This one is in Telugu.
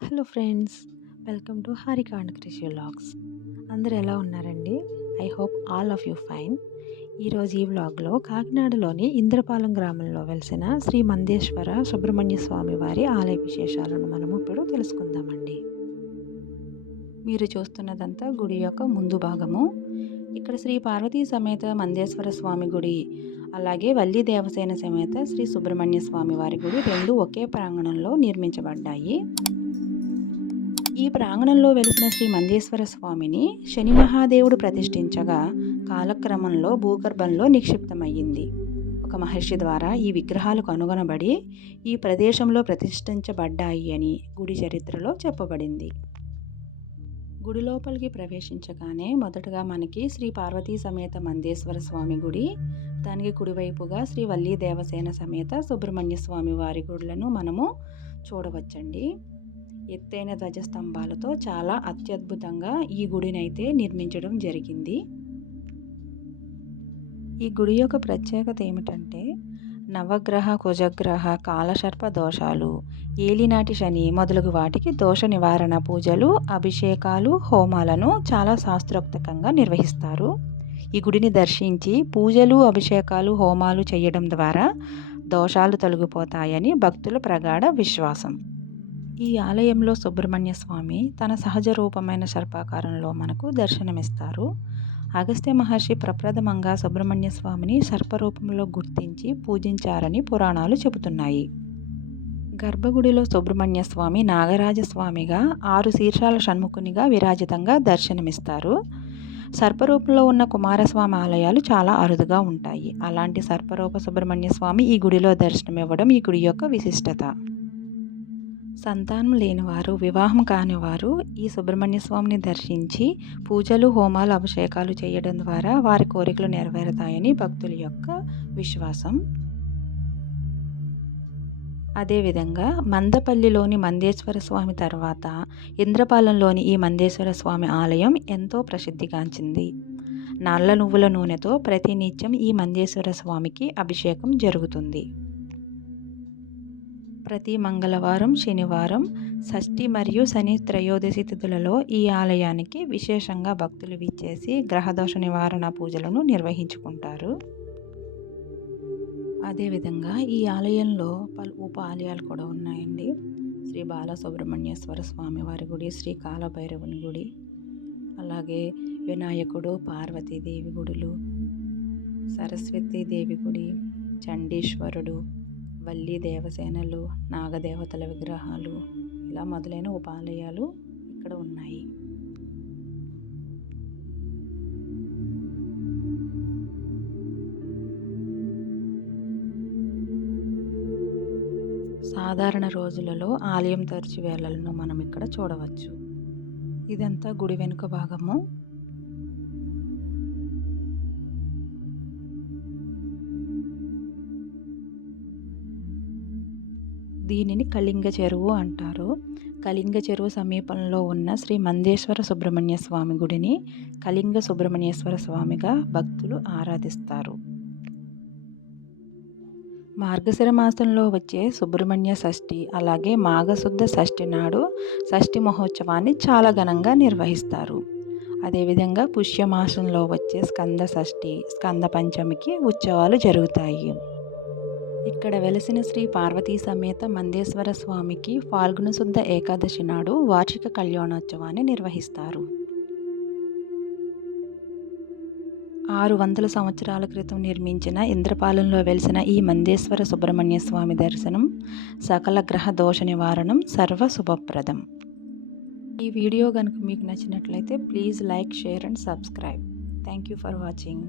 Hello friends welcome to Harika and Krishi vlogs. అందరు ఎలా ఉన్నారండి? I hope all of you fine. ఈరోజు ఈ వ్లాగ్లో కాకినాడలోని ఇంద్రపాలెం గ్రామంలో వెలిసిన శ్రీ మందేశ్వర సుబ్రహ్మణ్య స్వామి వారి ఆలయ విశేషాలను మనం ఇప్పుడు తెలుసుకుందామండి. మీరు చూస్తున్నదంతా గుడి యొక్క ముందు భాగము. ఇక్కడ శ్రీ పార్వతీ సమేత మందేశ్వర స్వామి గుడి అలాగే వల్లి దేవసేన సమేత శ్రీ సుబ్రహ్మణ్య స్వామి వారి గుడి రెండు ఒకే ప్రాంగణంలో నిర్మించబడ్డాయి. ఈ ప్రాంగణంలో వెలిసిన శ్రీ మందేశ్వర స్వామిని శని మహాదేవుడు ప్రతిష్ఠించగా కాలక్రమంలో భూగర్భంలో నిక్షిప్తమయ్యింది. ఒక మహర్షి ద్వారా ఈ విగ్రహాలు కనుగొనబడి ఈ ప్రదేశంలో ప్రతిష్ఠించబడ్డాయి అని గుడి చరిత్రలో చెప్పబడింది. గుడి లోపలికి ప్రవేశించగానే మొదటగా మనకి శ్రీ పార్వతీ సమేత మందేశ్వర స్వామి గుడి దానికి కుడివైపుగా శ్రీ వల్లీ దేవసేన సమేత సుబ్రహ్మణ్య స్వామి వారి గుడులను మనము చూడవచ్చండి. ఎత్తైన ధ్వజస్తంభాలతో చాలా అత్యద్భుతంగా ఈ గుడినైతే నిర్మించడం జరిగింది. ఈ గుడి యొక్క ప్రత్యేకత ఏమిటంటే నవగ్రహ కుజగ్రహ కాలసర్ప దోషాలు ఏలినాటి శని మొదలగు వాటికి దోష నివారణ పూజలు అభిషేకాలు హోమాలను చాలా శాస్త్రోక్తకంగా నిర్వహిస్తారు. ఈ గుడిని దర్శించి పూజలు అభిషేకాలు హోమాలు చేయడం ద్వారా దోషాలు తొలగిపోతాయని భక్తుల ప్రగాఢ విశ్వాసం. ఈ ఆలయంలో సుబ్రహ్మణ్య స్వామి తన సహజ రూపమైన సర్పాకారంలో మనకు దర్శనమిస్తారు. అగస్త్య మహర్షి ప్రప్రథమంగా సుబ్రహ్మణ్య స్వామిని సర్పరూపంలో గుర్తించి పూజించారని పురాణాలు చెబుతున్నాయి. గర్భగుడిలో సుబ్రహ్మణ్య స్వామి నాగరాజ స్వామిగా ఆరు శీర్షాల షణ్ముఖునిగా విరాజితంగా దర్శనమిస్తారు. సర్పరూపంలో ఉన్న కుమారస్వామి ఆలయాలు చాలా అరుదుగా ఉంటాయి. అలాంటి సర్పరూప సుబ్రహ్మణ్య స్వామి ఈ గుడిలో దర్శనమివ్వడం ఈ గుడి యొక్క విశిష్టత. సంతానం లేనివారు వివాహం కానివారు ఈ సుబ్రహ్మణ్య స్వామిని దర్శించి పూజలు హోమాలు అభిషేకాలు చేయడం ద్వారా వారి కోరికలు నెరవేరుతాయని భక్తుల యొక్క విశ్వాసం. అదేవిధంగా మందపల్లిలోని మందేశ్వర స్వామి తర్వాత ఇంద్రపాలెంలోని ఈ మందేశ్వర స్వామి ఆలయం ఎంతో ప్రసిద్ధిగాంచింది. నల్ల నువ్వుల నూనెతో ప్రతినిత్యం ఈ మందేశ్వర స్వామికి అభిషేకం జరుగుతుంది. ప్రతి మంగళవారం శనివారం షష్ఠి మరియు శని త్రయోదశి తిథులలో ఈ ఆలయానికి విశేషంగా భక్తులు విచ్చేసి గ్రహదోష నివారణ పూజలను నిర్వహించుకుంటారు. అదేవిధంగా ఈ ఆలయంలో పలు ఉప ఆలయాలు కూడా ఉన్నాయండి. శ్రీ బాలసుబ్రహ్మణ్యేశ్వర స్వామి వారి గుడి శ్రీ కాలభైరవుని గుడి అలాగే వినాయకుడు పార్వతీదేవి గుడులు సరస్వతీదేవి గుడి చండీశ్వరుడు వల్లి దేవసేనలు నాగదేవతల విగ్రహాలు ఇలా మొదలైన ఉపాలయాలు ఇక్కడ ఉన్నాయి. సాధారణ రోజులలో ఆలయం తరచు వేళలను మనం ఇక్కడ చూడవచ్చు. ఇదంతా గుడి వెనుక భాగము. దీనిని కళింగ చెరువు అంటారు. కళింగ చెరువు సమీపంలో ఉన్న శ్రీ మందేశ్వర సుబ్రహ్మణ్య స్వామి గుడిని కళింగ సుబ్రహ్మణ్యేశ్వర స్వామిగా భక్తులు ఆరాధిస్తారు. మార్గశిర మాసంలో వచ్చే సుబ్రహ్మణ్య షష్ఠి అలాగే మాఘశుద్ధ షష్ఠి నాడు షష్ఠి మహోత్సవాన్ని చాలా ఘనంగా నిర్వహిస్తారు. అదేవిధంగా పుష్యమాసంలో వచ్చే స్కంద షష్ఠి స్కంద పంచమికి ఉత్సవాలు జరుగుతాయి. ఇక్కడ వెలసిన శ్రీ పార్వతీ సమేత మందేశ్వర స్వామికి ఫాల్గుణ శుద్ధ ఏకాదశి నాడు వార్షిక కళ్యాణోత్సవాన్ని నిర్వహిస్తారు. ఆరు వందల సంవత్సరాల క్రితం నిర్మించిన ఇంద్రపాలెంలో వెలిసిన ఈ మందేశ్వర సుబ్రహ్మణ్య స్వామి దర్శనం సకల గ్రహ దోష నివారణం సర్వ శుభప్రదం. ఈ వీడియో కనుక మీకు నచ్చినట్లయితే please like share and subscribe. Thank you for watching.